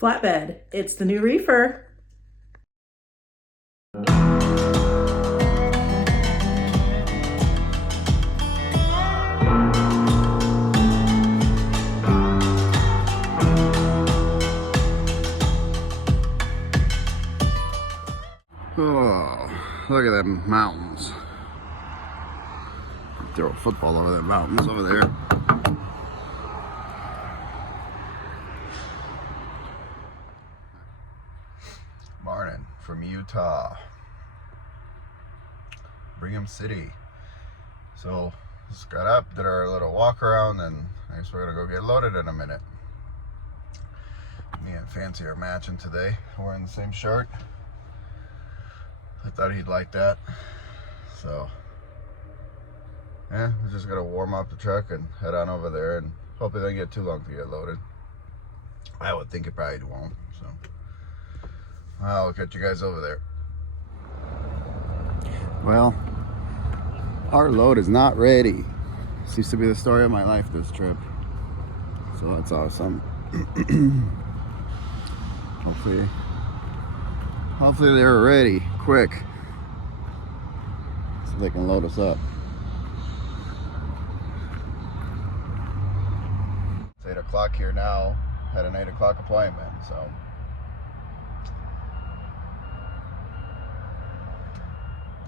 Flatbed, it's the new reefer. Oh, look at them mountains. Throw a football over the mountains over there. Morning from Utah, Brigham City. So just got up, did our little walk around, and I guess we're gonna go get loaded in a minute. Me and Fancy are matching today. We're wearing the same shirt. I thought he'd like that. So yeah, we're just gonna warm up the truck and head on over there, and hopefully it doesn't get too long to get loaded. I would think it probably won't. So I'll catch you guys over there. Well, our load is not ready. Seems to be the story of my life this trip. So that's awesome. Hopefully they're ready quick, so they can load us up. It's 8 o'clock here now. Had an 8 o'clock appointment, so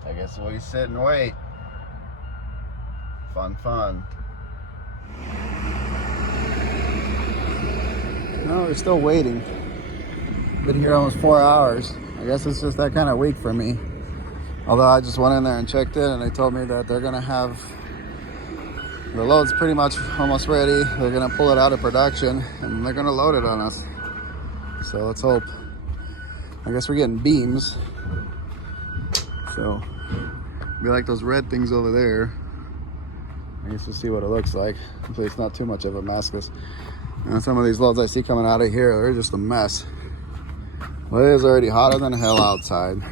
I guess we'll sit and wait. Fun. No, we're still waiting. Been here almost 4 hours. I guess it's just that kind of week for me. Although I just went in there and checked in, and they told me that they're gonna have the load's pretty much almost ready. They're gonna pull it out of production and they're gonna load it on us. So let's hope. I guess we're getting beams. So be like those red things over there. I guess we'll see what it looks like. Hopefully it's not too much of a mess, because some of these loads I see coming out of here, they're just a mess. Well, it is already hotter than hell outside.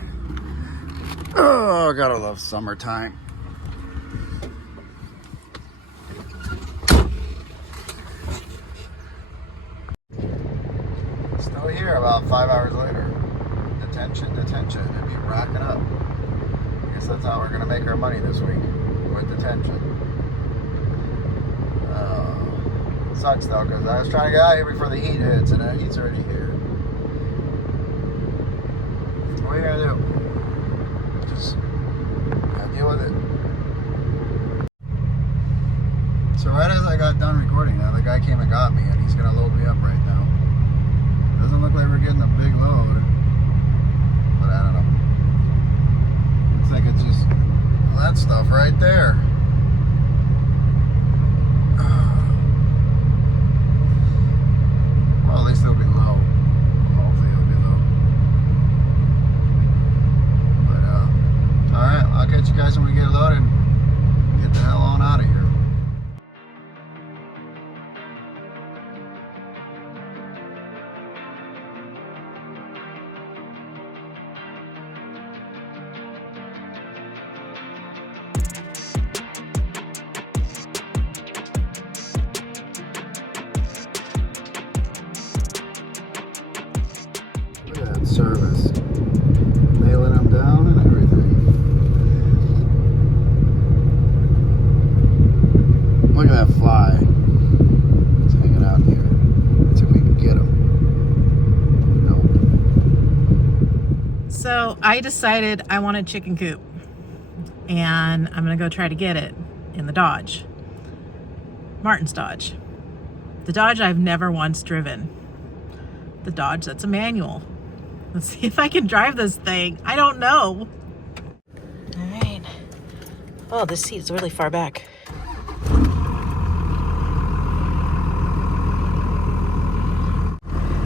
Oh, gotta love summertime. Still here about 5 hours later. Detention. It'd be racking up. I guess that's how we're gonna make our money this week, with detention. Sucks though, because I was trying to get out here before the heat hits, and the heat's already here. What are you gonna do? Just gotta deal with it. So right as I got done recording that, the guy came and got me, and he's gonna load me up right now. Doesn't look like we're getting a big load, but I don't know. Looks like it's just that stuff right there. Well, at least it'll be low. Hopefully it'll be low. But alright, I'll catch you guys when we get loaded and get the hell on out of here. Look at that service. Nailing them down and everything. Look at that fly. It's hanging out here. Let's see if we can get him. Nope. So I decided I want a chicken coop, and I'm gonna go try to get it in the Dodge. Martin's Dodge. The Dodge I've never once driven. The Dodge that's a manual. Let's see if I can drive this thing. I don't know. All right. Oh, this seat is really far back.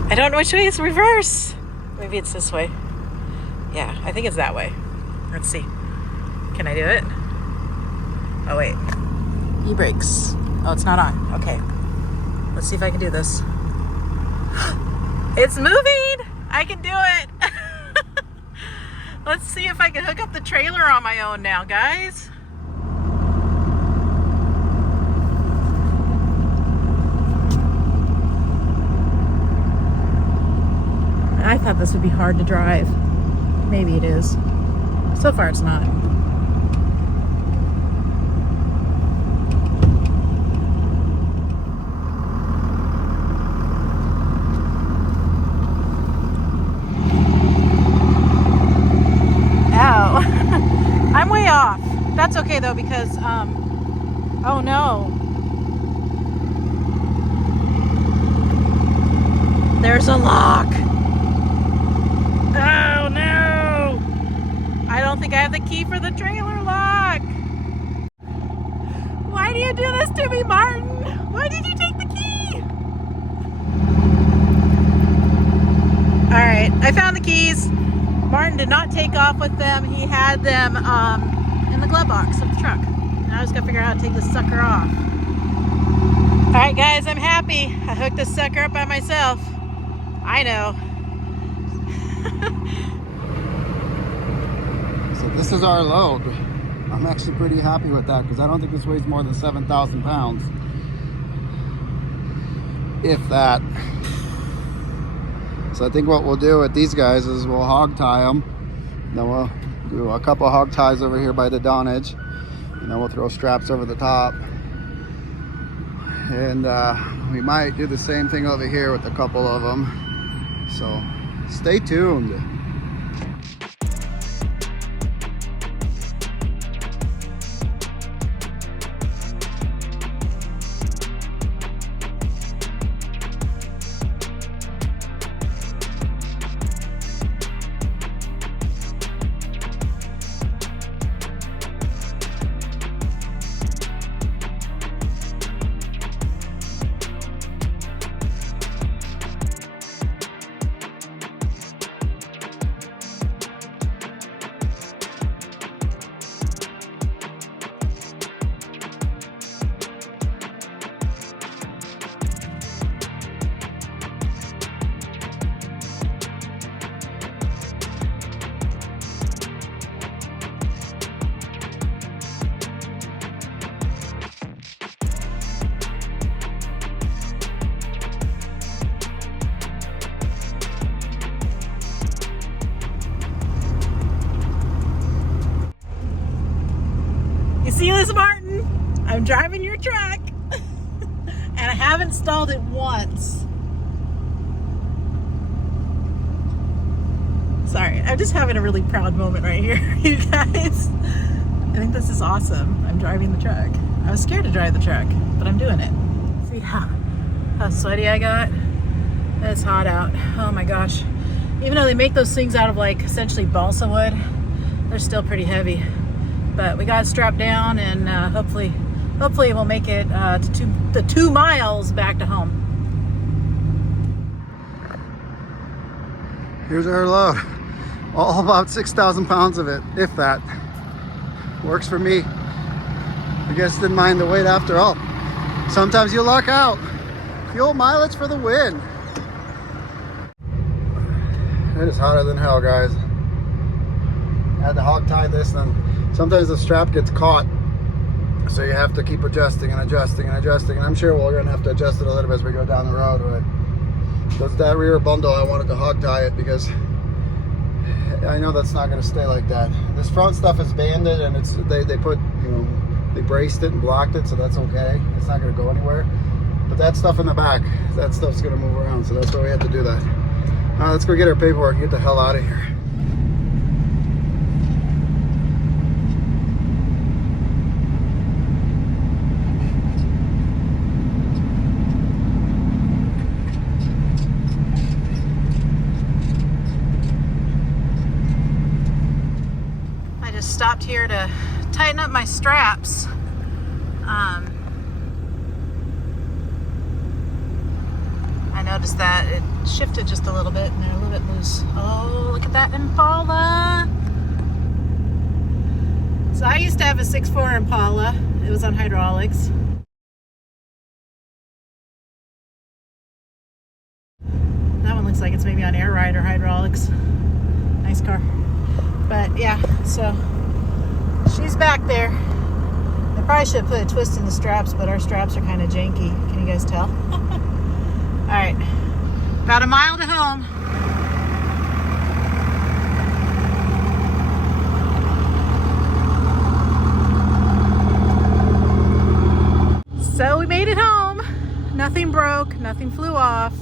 I don't know which way is reverse. Maybe it's this way. Yeah, I think it's that way. Let's see. Can I do it? Oh, wait. E-brakes. Oh, it's not on. Okay. Let's see if I can do this. It's moving! I can do it! Let's see if I can hook up the trailer on my own now, guys. I thought this would be hard to drive. Maybe it is. So far it's not. Ow. I'm way off. That's okay though because, oh no. There's a lock. Oh no. I don't think I have the key for the trailer lock. Why do you do this to me, Martin? Why did you take the key? All right, I found the keys. Martin did not take off with them. He had them in the glove box of the truck. Now I just gotta figure out how to take this sucker off. All right, guys, I'm happy. I hooked this sucker up by myself. I know. So this is our load. I'm actually pretty happy with that because I don't think this weighs more than 7,000 pounds. If that. So I think what we'll do with these guys is we'll hog tie them. Then we'll do a couple hog ties over here by the dunnage. And then we'll throw straps over the top. And we might do the same thing over here with a couple of them. So stay tuned. You see this, Martin? I'm driving your truck and I haven't stalled it once. Sorry, I'm just having a really proud moment right here, you guys. I think this is awesome. I'm driving the truck. I was scared to drive the truck, but I'm doing it. See how sweaty I got? It's hot out. Oh my gosh. Even though they make those things out of like essentially balsa wood, they're still pretty heavy. But we got it strapped down, and hopefully we'll make it to the 2 miles back to home. Here's our load. All about 6,000 pounds of it, if that. Works for me. I guess didn't mind the weight after all. Sometimes you luck out. Fuel mileage for the win. It is hotter than hell, guys. I had to hog tie this, and sometimes the strap gets caught, so you have to keep adjusting and adjusting and adjusting. And I'm sure we're gonna have to adjust it a little bit as we go down the road. But that's that rear bundle. I wanted to hog tie it because I know that's not gonna stay like that. This front stuff is banded, and it's they put, you know, they braced it and blocked it, so that's okay. It's not gonna go anywhere. But that stuff in the back, that stuff's gonna move around, so that's why we had to do that. Let's go get our paperwork and get the hell out of here. Stopped here to tighten up my straps. I noticed that it shifted just a little bit and they're a little bit loose. Oh, look at that Impala. So I used to have a 6.4 Impala. It was on hydraulics. That one looks like it's maybe on air ride or hydraulics. Nice car. But yeah, so she's back there. I probably should have put a twist in the straps, but our straps are kind of janky. Can you guys tell? All right, about a mile to home. it home. Nothing broke, nothing flew off.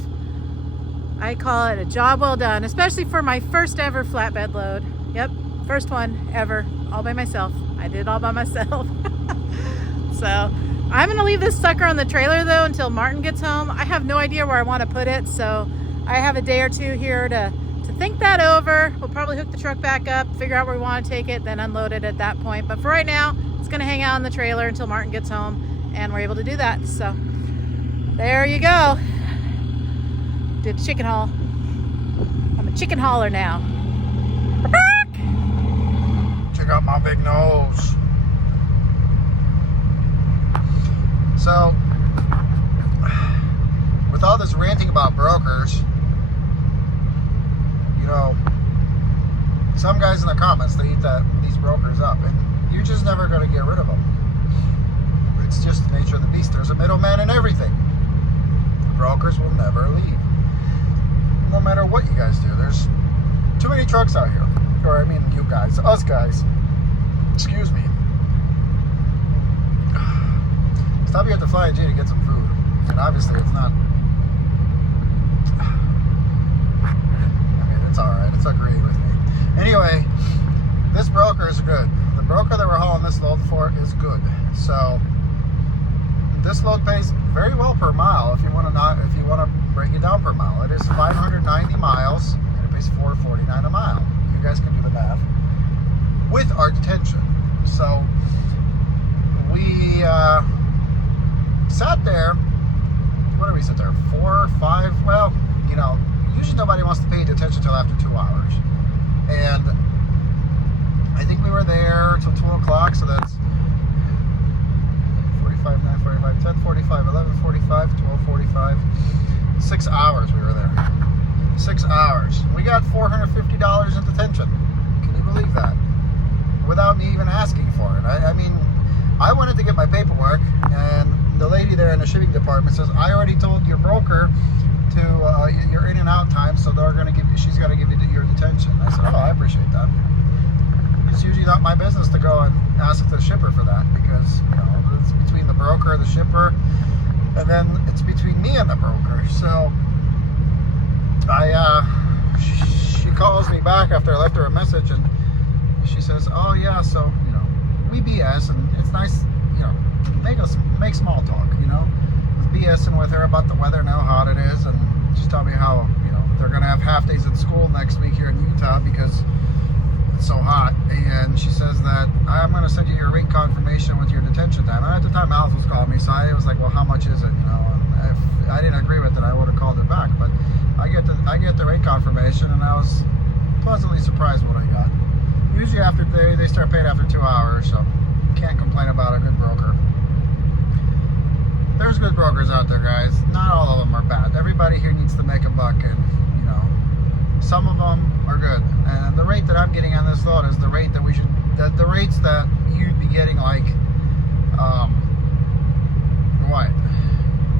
I call it a job well done, especially for my first ever flatbed load. Yep, first one ever, all by myself. I did it all by myself. So I'm gonna leave this sucker on the trailer though until Martin gets home. I have no idea where I want to put it, so I have a day or two here to think that over. We'll probably hook the truck back up, figure out where we want to take it, then unload it at that point. But for right now, it's gonna hang out in the trailer until Martin gets home, and we're able to do that. So there you go. Did chicken haul. I'm a chicken hauler now. Check out my big nose. So, with all this ranting about brokers, you know, some guys in the comments, they eat these brokers up, and you're just never going to get rid of them. It's just the nature of the beast. There's a middleman in everything. Brokers will never leave. No matter what you guys do. There's too many trucks out here. Or I mean you guys, us guys. Excuse me. Stop here at the Flying J to get some food. And obviously it's not. I mean, it's alright. It's agreeing with me. Anyway, this broker is good. The broker that we're hauling this load for is good. So this load pays very well per mile if you want to break it down per mile. It is 590 miles and it pays $4.49 a mile. You guys can do the math with our detention. So we sat there. What did we sit there? 4 or 5? Well, you know, usually nobody wants to pay detention until after 2 hours, and I think we were there till 2 o'clock. So that's 45, 9:45, 10:45, 11:45, 12:45. 6 hours we were there. 6 hours. We got $450 in detention. Can you believe that? Without me even asking for it. I mean, I wanted to get my paperwork, and the lady there in the shipping department says, I already told your broker to your in and out time, so they're going to give you, she's going to give you your detention. I said, oh, I appreciate that. It's usually not my business to go and ask the shipper for that, because, you know, it's between the broker, the shipper, and then it's between me and the broker. So she calls me back after I left her a message, and she says, oh yeah, so, you know, we BS, and it's nice, you know, make small talk, you know. I was BSing with her about the weather and how hot it is, and she's telling me how, you know, they're gonna have half days at school next week here in Utah because it's so hot. And she says that I'm gonna send you your rate confirmation with your detention time. And at the time Alice was calling me, so I was like, well, how much is it, you know? And if I didn't agree with it, I would have called her back. But I get the rate confirmation, and I was pleasantly surprised what I got. Usually after they start paying after 2 hours, so can't complain about a good broker. There's good brokers out there, guys. Not all of them are bad. Everybody here needs to make a buck, and you know, some of them are good. And the rate that I'm getting on this load is the rate that the rates that you'd be getting, like what,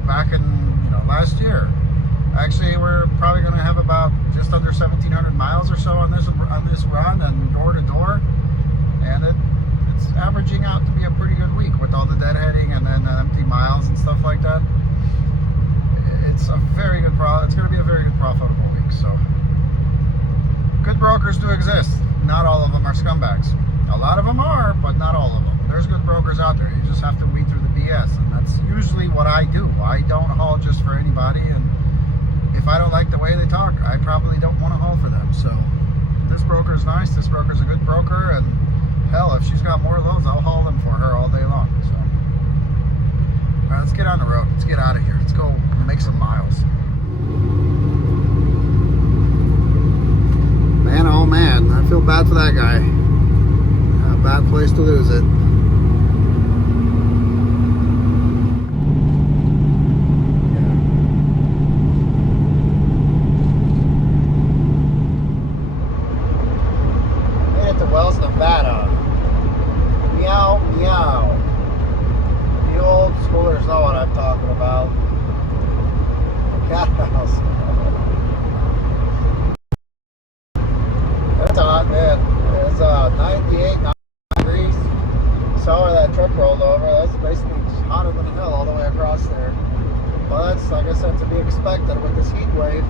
back in, you know, last year. Actually, we're probably going to have about just under 1,700 miles or so on this run, and door to door, and it's averaging out to be a pretty good week with all the deadheading and then empty miles and stuff like that. It's a very good It's going to be a very good profitable week. So good brokers do exist. Not all of them are scumbags. A lot of them are, but not all of them. There's good brokers out there. You just have to weed through the BS, and that's usually what I do. I don't haul just for anybody, and if I don't like the way they talk, I probably don't want to haul for them. So this broker's nice. This broker's a good broker, and hell, if she's got more loads, I'll haul them for her all day long. So, all right, let's get on the road. Let's get out of here. Let's go make some miles. Man, oh man, I feel bad for that guy. A bad place to lose it. Wells, Nevada. Meow, meow. You old schoolers know what I'm talking about. Cat house. It's hot, man. It's 98 degrees. that truck rolled over. That's basically hotter than hell all the way across there. Well, that's, I guess, that's to be expected with this heat wave.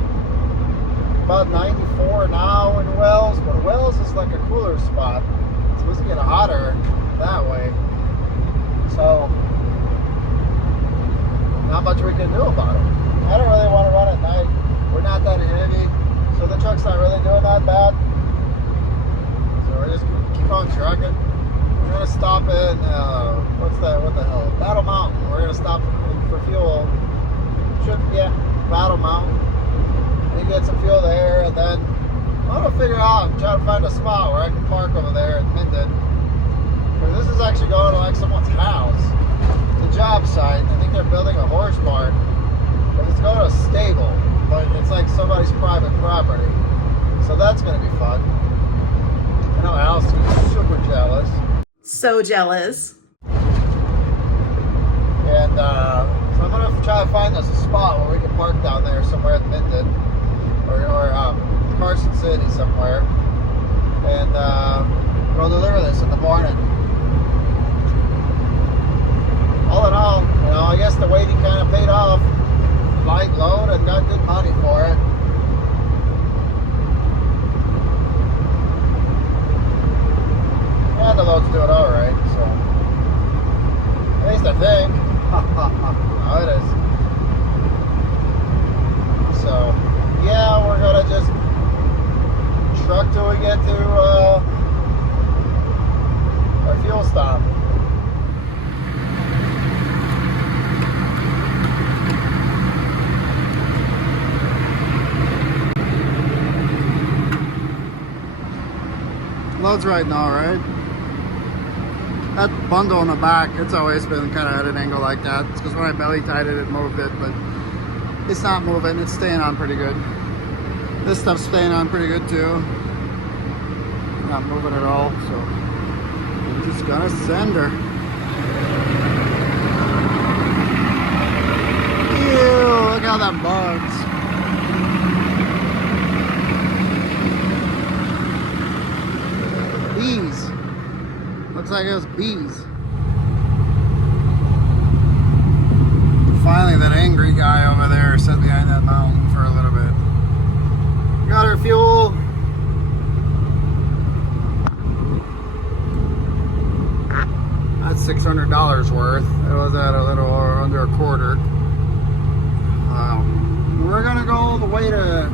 About 94 now in Wells, but Wells is like a cooler spot. It's supposed to get hotter that way. So, not much we can do about it. I don't really want to run at night. We're not that heavy, so the truck's not really doing that bad. So we're just gonna keep on trucking. We're gonna stop in what the hell? Battle Mountain. We're gonna stop for fuel. Battle Mountain. And get some fuel there, and then I'm gonna figure out and try to find a spot where I can park over there at Minden. Because this is actually going to like someone's house. It's a job site. I think they're building a horse barn. But it's going to a stable. But it's like somebody's private property. So that's going to be fun. I know Al's super jealous. So jealous. And so I'm going to try to find us a spot where we can park down there somewhere at Minden. Or Carson City somewhere. And we'll deliver this in the morning. All in all, you know, I guess the waiting kind of paid off. Light load and got good money for it. And the load's doing alright, so at least I think. Oh, it is. So yeah, we're gonna just truck till we get to our fuel stop. Load's right now, right? That bundle in the back, it's always been kind of at an angle like that. It's because when I belly tied it, it moved it, but it's not moving. It's staying on pretty good. This stuff's staying on pretty good too. Not moving at all, so I'm just gonna send her. Ew, look how that bugs. Bees. Looks like it was bees. Finally, that angry guy over there sat behind that mountain for a little bit. Got our fuel. That's $600 worth. It was at a little under a quarter. We're gonna go all the way to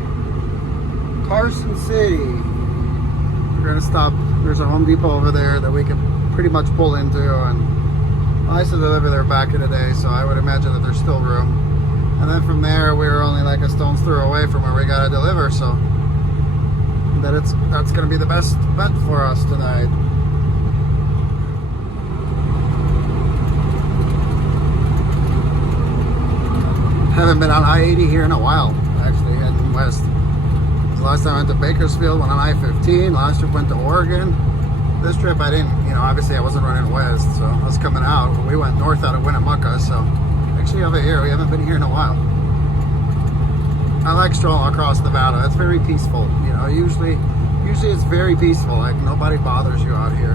Carson City. We're gonna stop. There's a Home Depot over there that we can pretty much pull into, and I used to deliver there back in the day, so I would imagine that there's still room. And then from there, we were only like a stone's throw away from where we gotta deliver, so that's gonna be the best bet for us tonight. Haven't been on I-80 here in a while, actually, heading west. The last time I went to Bakersfield, went on I-15. Last trip went to Oregon. This trip I didn't, you know, obviously I wasn't running west, so I was coming out. We went north out of Winnemucca, so actually over here, we haven't been here in a while. I like strolling across Nevada. It's very peaceful, you know. Usually it's very peaceful. Like nobody bothers you out here.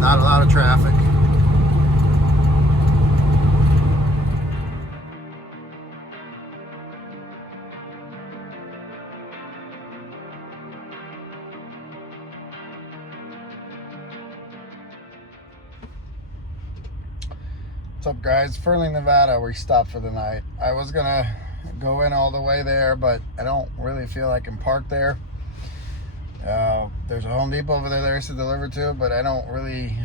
Not a lot of traffic. What's up, guys? Furling, Nevada. We stopped for the night. I was gonna go in all the way there, but I don't really feel I can park there. There's a Home Depot over there that I used to deliver to, but I don't really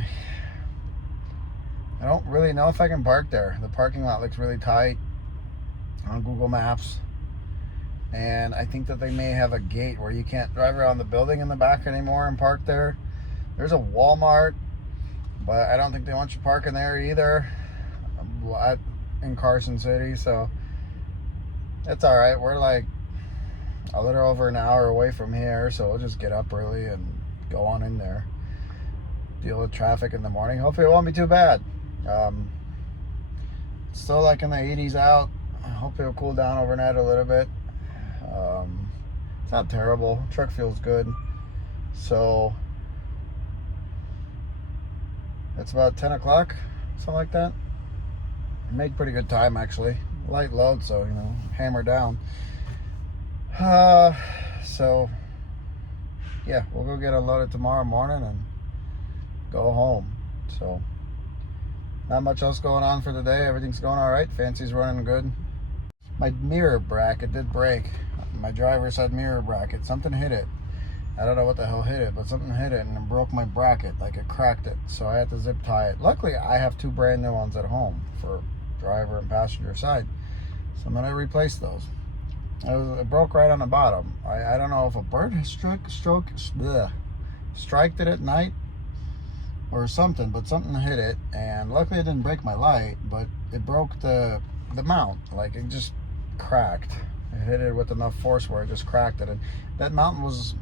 know if I can park there. The parking lot looks really tight on Google Maps, and I think that they may have a gate where you can't drive around the building in the back anymore and park there. There's a Walmart, but I don't think they want you parking there either in Carson City, so it's all right. We're like a little over an hour away from here, so we'll just get up early and go on in there, deal with traffic in the morning. Hopefully it won't be too bad. Still like in the 80s out. Hopefully it'll cool down overnight a little bit. It's not terrible. Truck feels good. So It's about 10 o'clock, something like that. I made pretty good time, actually. Light load, so, you know, hammer down. So, yeah, we'll go get unloaded tomorrow morning and go home. So, not much else going on for today. Everything's going all right. Fancy's running good. My mirror bracket did break. My driver's side mirror bracket. Something hit it. I don't know what the hell hit it, but something hit it and it broke my bracket. Like, it cracked it. So I had to zip tie it. Luckily, I have 2 brand new ones at home for driver and passenger side. So I'm going to replace those. It broke right on the bottom. I don't know if a bird striked it at night or something, but something hit it, and luckily it didn't break my light, but it broke the mount. Like, it just cracked. It hit it with enough force where it just cracked it, and that mount was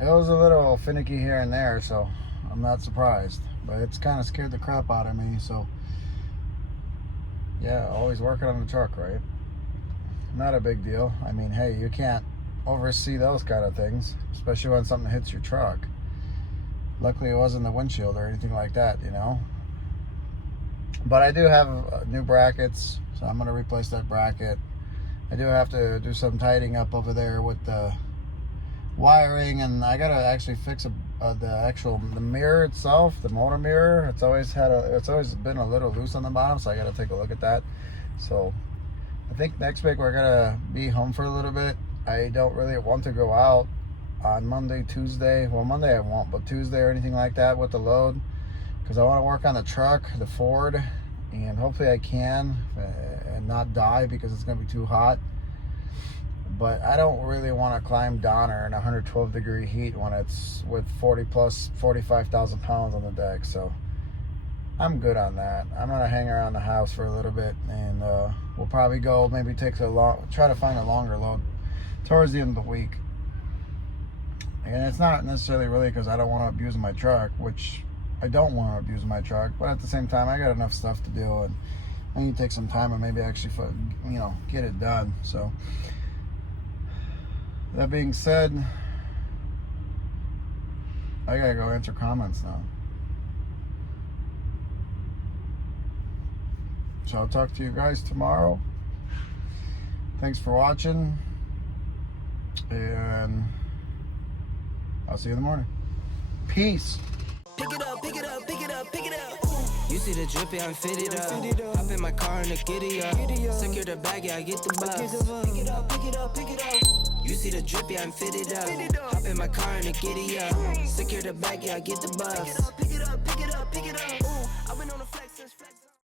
a little finicky here and there, so I'm not surprised, but it's kind of scared the crap out of me. So yeah, always working on the truck, right? Not a big deal. I mean, hey, you can't oversee those kind of things, especially when something hits your truck. Luckily, it wasn't the windshield or anything like that, you know. But I do have new brackets, so I'm going to replace that bracket. I do have to do some tidying up over there with the wiring, and I got to actually fix the mirror itself, the motor mirror. It's always been a little loose on the bottom, so I got to take a look at that. So I think next week we're gonna be home for a little bit. I don't really want to go out on Monday, Tuesday. Well, Monday I won't, but Tuesday or anything like that with the load, because I want to work on the truck, the Ford, and hopefully I can and not die because it's gonna be too hot. But I don't really want to climb Donner in 112 degree heat when it's with 40 plus 45,000 pounds on the deck. So I'm good on that. I'm gonna hang around the house for a little bit, and we'll probably go, maybe try to find a longer load towards the end of the week. And it's not necessarily really because I don't want to abuse my truck, which I don't want to abuse my truck, but at the same time I got enough stuff to do, and I need to take some time and maybe actually, you know, get it done. So that being said, I gotta go answer comments now. So I'll talk to you guys tomorrow. Thanks for watching, and I'll see you in the morning. Peace. Pick it up, pick it up, pick it up, pick it up. You see the drippy, I'm fitted up. Hop in my car and the giddy up. Secure the bag, yeah, I get the bus. Pick it up, pick it up, pick it up. You see the drippy, I'm fitted up. Hop in my car and the giddy up. Secure the bag, yeah, I get the bus. Pick it up, pick it up, pick it up.